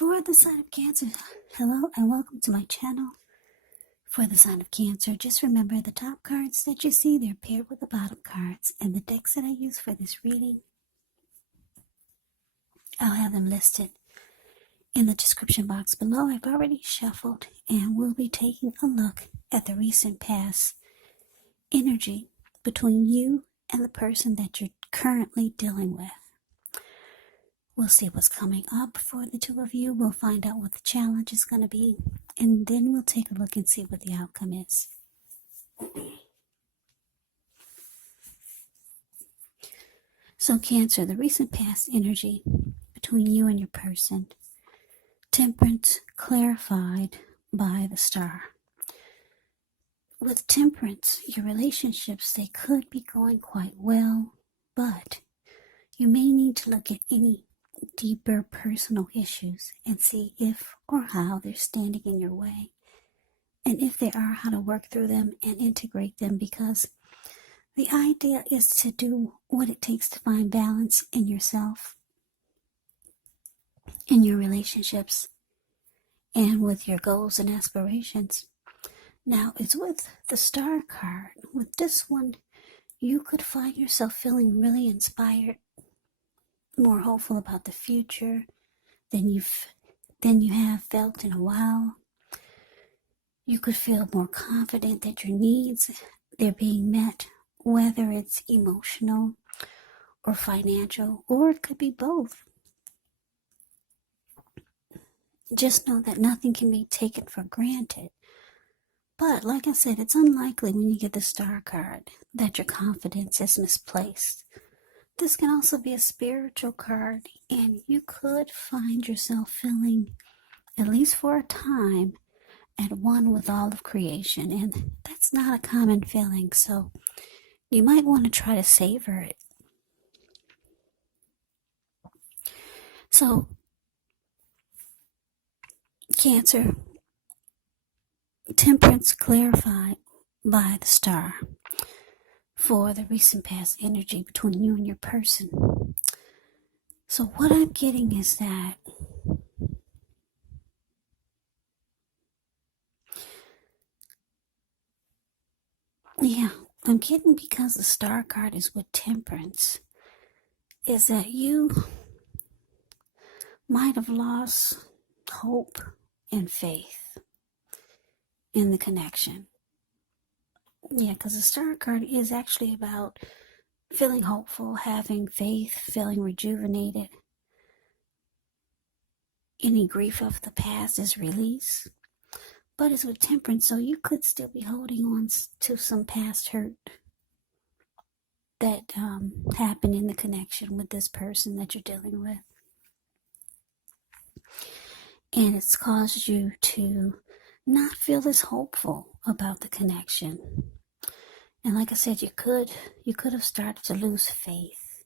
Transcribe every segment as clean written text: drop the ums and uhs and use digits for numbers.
For the sign of Cancer, hello and welcome to my channel. For the sign of Cancer, just remember the top cards that you see, they're paired with the bottom cards, and the decks that I use for this reading, I'll have them listed in the description box below. I've already shuffled and we'll be taking a look at the recent past energy between you and the person that you're currently dealing with. We'll see what's coming up for the two of you. We'll find out what the challenge is going to be. And then we'll take a look and see what the outcome is. So Cancer, the recent past energy between you and your person. Temperance clarified by the star. With Temperance, your relationships, they could be going quite well, but you may need to look at any deeper personal issues and see if or how they're standing in your way, and if they are, how to work through them and integrate them, because the idea is to do what it takes to find balance in yourself, in your relationships, and with your goals and aspirations. Now, it's with the Star card. With this one, you could find yourself feeling really inspired, more hopeful about the future than you have felt in a while. You could feel more confident that your needs, they're being met, whether it's emotional or financial, or it could be both. Just know that nothing can be taken for granted. But like I said, it's unlikely when you get the Star card that your confidence is misplaced. This can also be a spiritual card, and you could find yourself feeling, at least for a time, at one with all of creation, and that's not a common feeling, so you might want to try to savor it. So, Cancer, Temperance clarified by the star for the recent past energy between you and your person. So what I'm getting is that I'm getting, because the Star card is with Temperance, is that you might have lost hope and faith in the connection. Because the Star card is actually about feeling hopeful, having faith, feeling rejuvenated. Any grief of the past is released. But it's with Temperance, so you could still be holding on to some past hurt that happened in the connection with this person that you're dealing with. And it's caused you to not feel as hopeful about the connection. And like I said, you could have started to lose faith.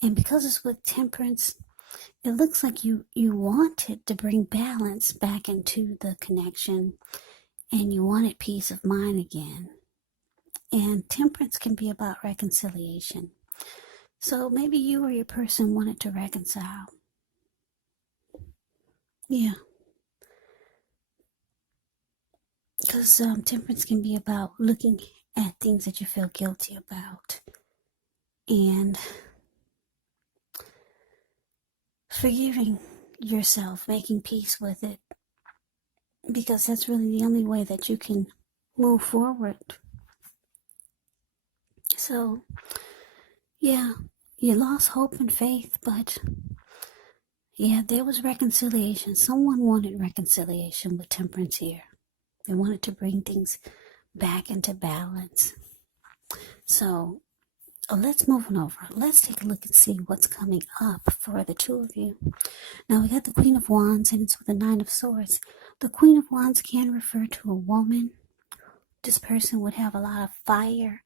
And because it's with Temperance, it looks like you wanted to bring balance back into the connection, and you wanted peace of mind again. And Temperance can be about reconciliation. So maybe you or your person wanted to reconcile. Because Temperance can be about looking at things that you feel guilty about and forgiving yourself, making peace with it, because that's really the only way that you can move forward. So, you lost hope and faith, but there was reconciliation. Someone wanted reconciliation with Temperance here. They wanted to bring things back into balance. So, let's move on over. Let's take a look and see what's coming up for the two of you. Now, we got the Queen of Wands, and it's with the Nine of Swords. The Queen of Wands can refer to a woman. This person would have a lot of fire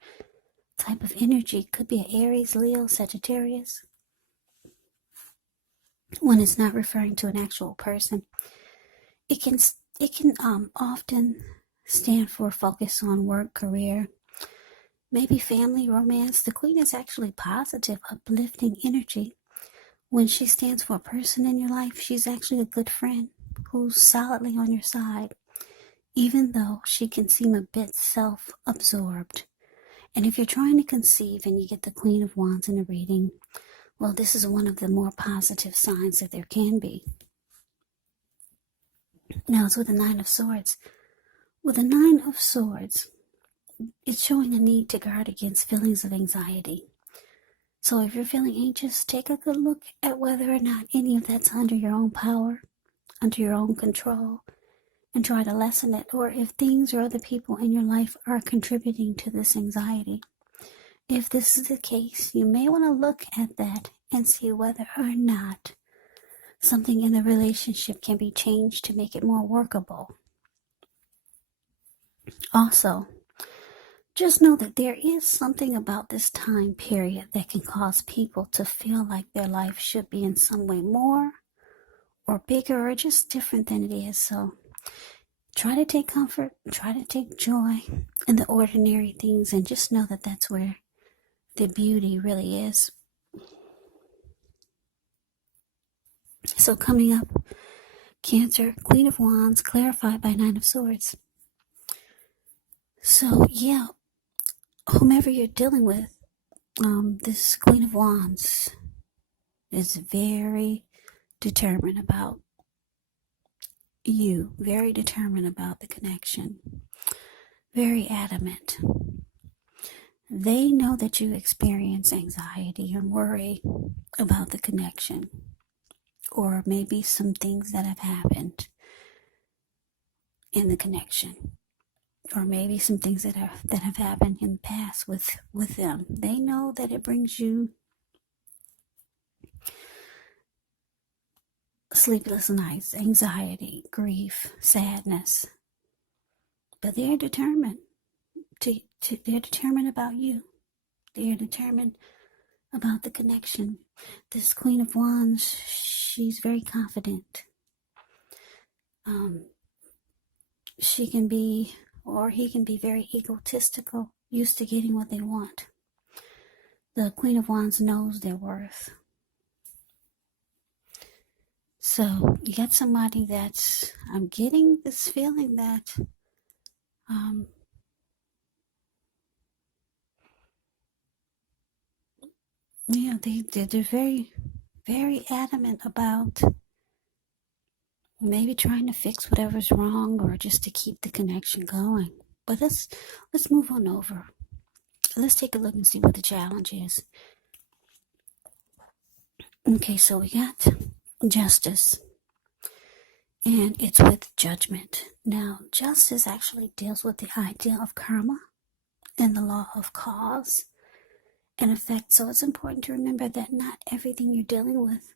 type of energy. Could be an Aries, Leo, Sagittarius. When it's not referring to an actual person, it can often stand for focus on work, career, maybe family, romance. The Queen is actually positive, uplifting energy When she stands for a person in your life, she's actually a good friend who's solidly on your side, even though she can seem a bit self-absorbed. And if you're trying to conceive and you get the Queen of Wands in a reading, well, this is one of the more positive signs that there can be. Now it's with the Nine of Swords. With the Nine of Swords, it's showing a need to guard against feelings of anxiety. So if you're feeling anxious, take a good look at whether or not any of that's under your own power, under your own control, and try to lessen it, or if things or other people in your life are contributing to this anxiety. If this is the case, you may want to look at that and see whether or not something in the relationship can be changed to make it more workable. Also, just know that there is something about this time period that can cause people to feel like their life should be in some way more or bigger or just different than it is. So try to take comfort, try to take joy in the ordinary things, and just know that that's where the beauty really is. So coming up, Cancer, Queen of Wands, clarified by Nine of Swords. So yeah, whomever you're dealing with, this Queen of Wands is very determined about you, very determined about the connection, very adamant. They know that you experience anxiety and worry about the connection, or maybe some things that have happened in the connection, or maybe some things that have happened in the past with them. They know that it brings you sleepless nights, anxiety, grief, sadness. But they're determined they're determined about you. They're determined about the connection. This Queen of Wands, she's very confident. She can be, or he can be, very egotistical, used to getting what they want. The Queen of Wands knows their worth. So you got somebody that's, I'm getting this feeling that they're very, very adamant about maybe trying to fix whatever's wrong or just to keep the connection going. But let's move on over. Let's take a look and see what the challenge is. Okay, so we got Justice, and it's with Judgment. Now, Justice actually deals with the idea of karma and the law of cause and effect. So it's important to remember that not everything you're dealing with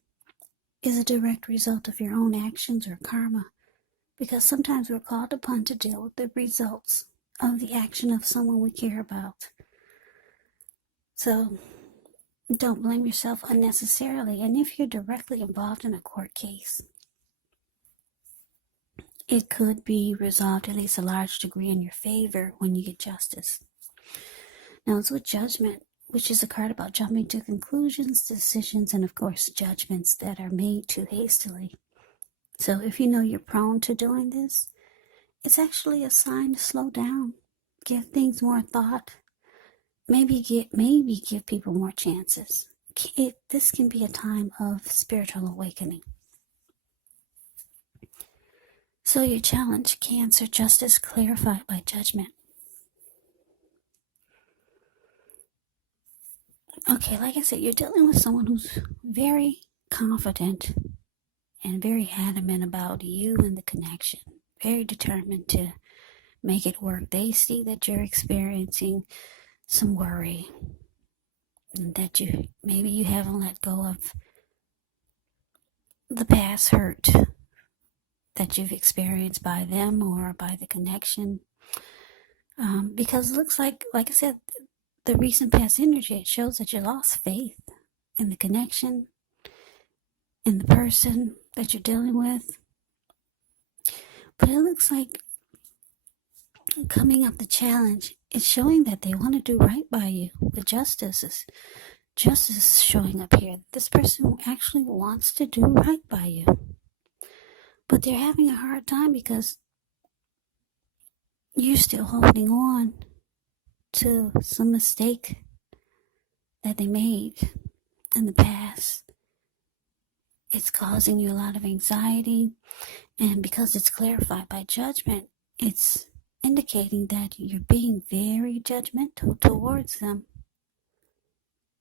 is a direct result of your own actions or karma, because sometimes we're called upon to deal with the results of the action of someone we care about. So don't blame yourself unnecessarily. And if you're directly involved in a court case, it could be resolved at least a large degree in your favor when you get justice. Now it's with Judgment, which is a card about jumping to conclusions, decisions, and of course judgments that are made too hastily. So if you know you're prone to doing this, it's actually a sign to slow down, give things more thought, maybe give people more chances. This can be a time of spiritual awakening. So your challenge, Cancer, Justice, clarified by Judgment. Okay, like I said, you're dealing with someone who's very confident and very adamant about you and the connection, very determined to make it work. They see that you're experiencing some worry, and that maybe you haven't let go of the past hurt that you've experienced by them or by the connection. Because it looks like I said, the recent past energy, it shows that you lost faith in the connection, in the person that you're dealing with. But it looks like coming up the challenge, it's showing that they want to do right by you with justice. justice showing up here. This person actually wants to do right by you. But they're having a hard time because you're still holding on to some mistake that they made in the past. It's causing you a lot of anxiety, and because it's clarified by judgment, it's indicating that you're being very judgmental towards them.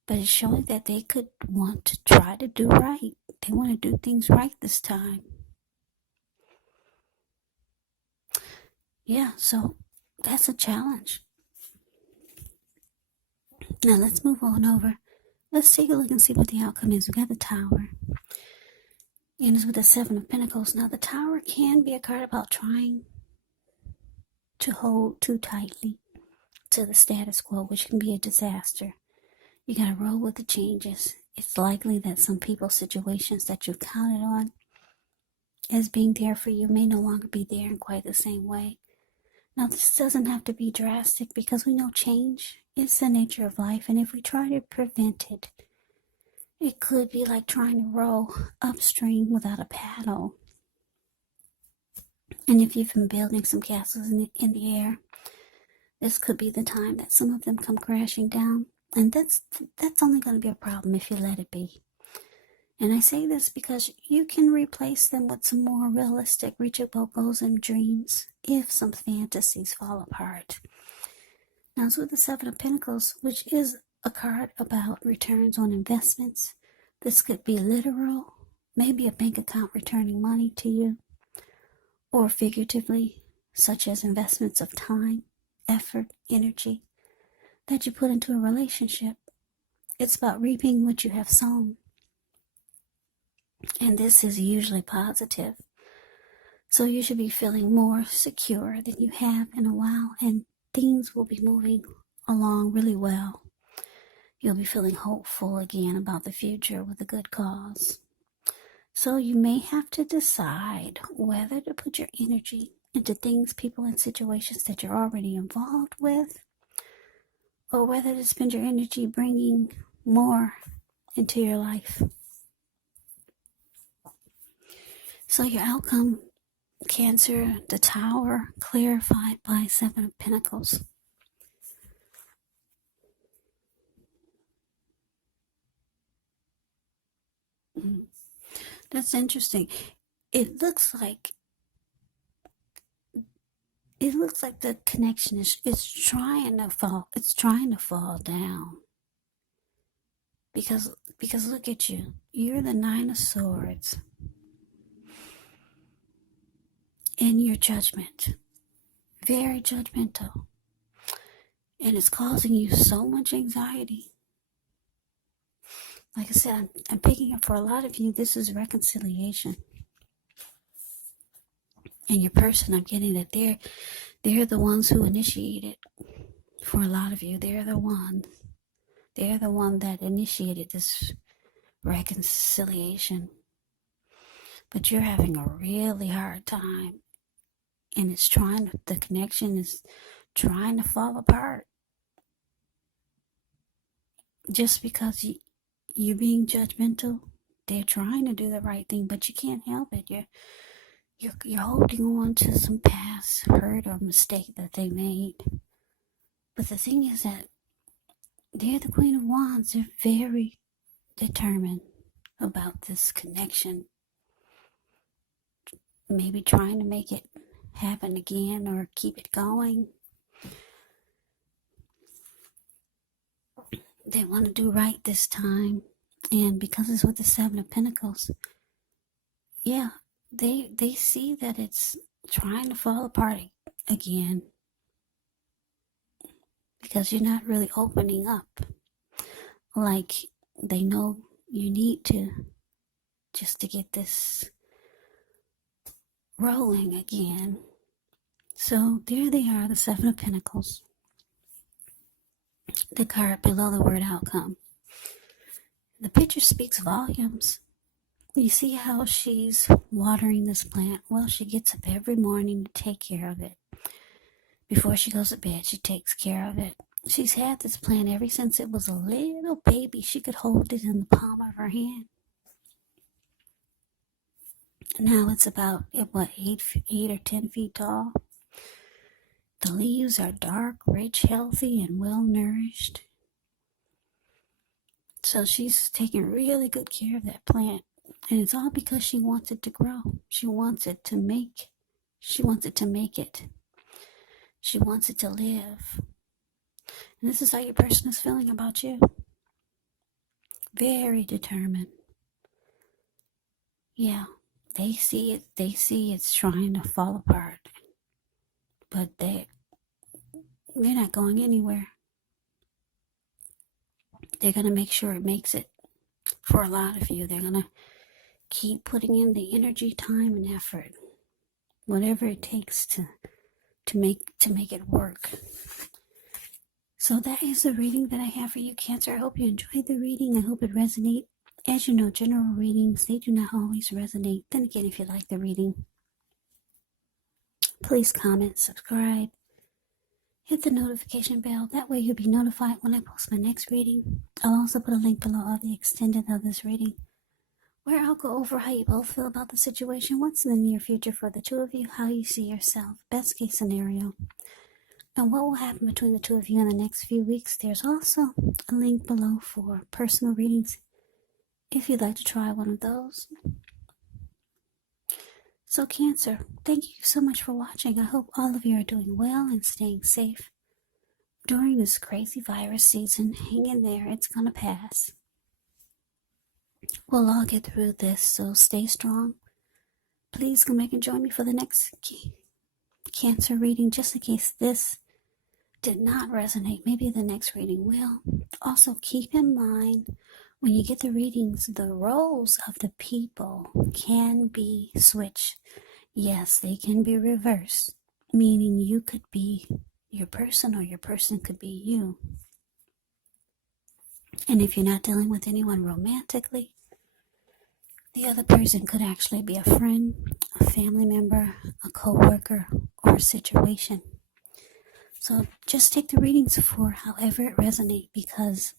But it's showing that they could want to try to do right. They want to do things right this time. Yeah, so that's a challenge. Now let's move on over. Let's take a look and see what the outcome is. We got the Tower. And it's with the Seven of Pentacles. Now the Tower can be a card about trying to hold too tightly to the status quo, which can be a disaster. You gotta roll with the changes. It's likely that some people's situations that you counted on as being there for you may no longer be there in quite the same way. Now, this doesn't have to be drastic because we know change is the nature of life, and if we try to prevent it, it could be like trying to row upstream without a paddle. And if you've been building some castles in the air, this could be the time that some of them come crashing down. And that's only going to be a problem if you let it be. And I say this because you can replace them with some more realistic, reachable goals and dreams if some fantasies fall apart. Now it's with the Seven of Pentacles, which is a card about returns on investments. This could be literal, maybe a bank account returning money to you, or figuratively, such as investments of time, effort, energy that you put into a relationship. It's about reaping what you have sown. And this is usually positive. So you should be feeling more secure than you have in a while, and things will be moving along really well. You'll be feeling hopeful again about the future with a good cause. So you may have to decide whether to put your energy into things, people, and situations that you're already involved with, or whether to spend your energy bringing more into your life. So your outcome, Cancer, the Tower, clarified by Seven of Pentacles. That's interesting. It looks like the connection is trying to fall. It's trying to fall down. Because look at you. You're the Nine of Swords. And your judgment. Very judgmental. And it's causing you so much anxiety. Like I said, I'm picking up for a lot of you, this is reconciliation. And your person, I'm getting that they're the ones who initiate it. For a lot of you, they're the one that initiated this reconciliation. But you're having a really hard time. And the connection is trying to fall apart. Just because you're being judgmental, they're trying to do the right thing, but you can't help it. You're holding on to some past hurt or mistake that they made. But the thing is that they're the Queen of Wands. They're very determined about this connection. Maybe trying to make it happen again or keep it going. They want to do right this time. And because it's with the Seven of Pentacles, yeah, they see that it's trying to fall apart again. Because you're not really opening up like they know you need to, just to get this rolling again. So there they are, the Seven of Pentacles. The card below the word outcome. The picture speaks volumes. You see how she's watering this plant? Well, she gets up every morning to take care of it. Before she goes to bed, she takes care of it. She's had this plant ever since it was a little baby. She could hold it in the palm of her hand. Now it's about, what, 8 or 10 feet tall. The leaves are dark, rich, healthy, and well nourished. So she's taking really good care of that plant. And it's all because she wants it to grow. She wants it to make it. She wants it to live. And this is how your person is feeling about you. Very determined. Yeah, they see it. They see it's trying to fall apart. But they're not going anywhere. They're going to make sure it makes it. For a lot of you, they're going to keep putting in the energy, time, and effort. Whatever it takes to make it work. So that is the reading that I have for you, Cancer. I hope you enjoyed the reading. I hope it resonates. As you know, general readings, they do not always resonate. Then again, if you like the reading, please comment, subscribe, hit the notification bell. That way you'll be notified when I post my next reading. I'll also put a link below of the extended of this reading, where I'll go over how you both feel about the situation, what's in the near future for the two of you, how you see yourself, best case scenario, and what will happen between the two of you in the next few weeks. There's also a link below for personal readings if you'd like to try one of those. So Cancer, thank you so much for watching. I hope all of you are doing well and staying safe during this crazy virus season. Hang in there, it's gonna pass. We'll all get through this, so stay strong. Please come back and join me for the next Cancer reading, just in case this did not resonate. Maybe the next reading will. Also, keep in mind, when you get the readings, the roles of the people can be switched. Yes, they can be reversed, meaning you could be your person or your person could be you. And if you're not dealing with anyone romantically, the other person could actually be a friend, a family member, a co-worker, or a situation. So just take the readings for however it resonates, because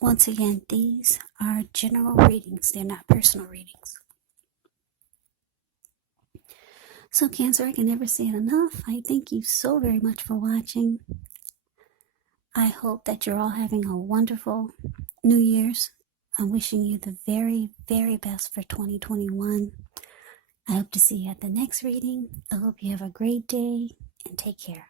once again, these are general readings. They're not personal readings. So Cancer, I can never say it enough. I thank you so very much for watching. I hope that you're all having a wonderful New Year's. I'm wishing you the very, very best for 2021. I hope to see you at the next reading. I hope you have a great day and take care.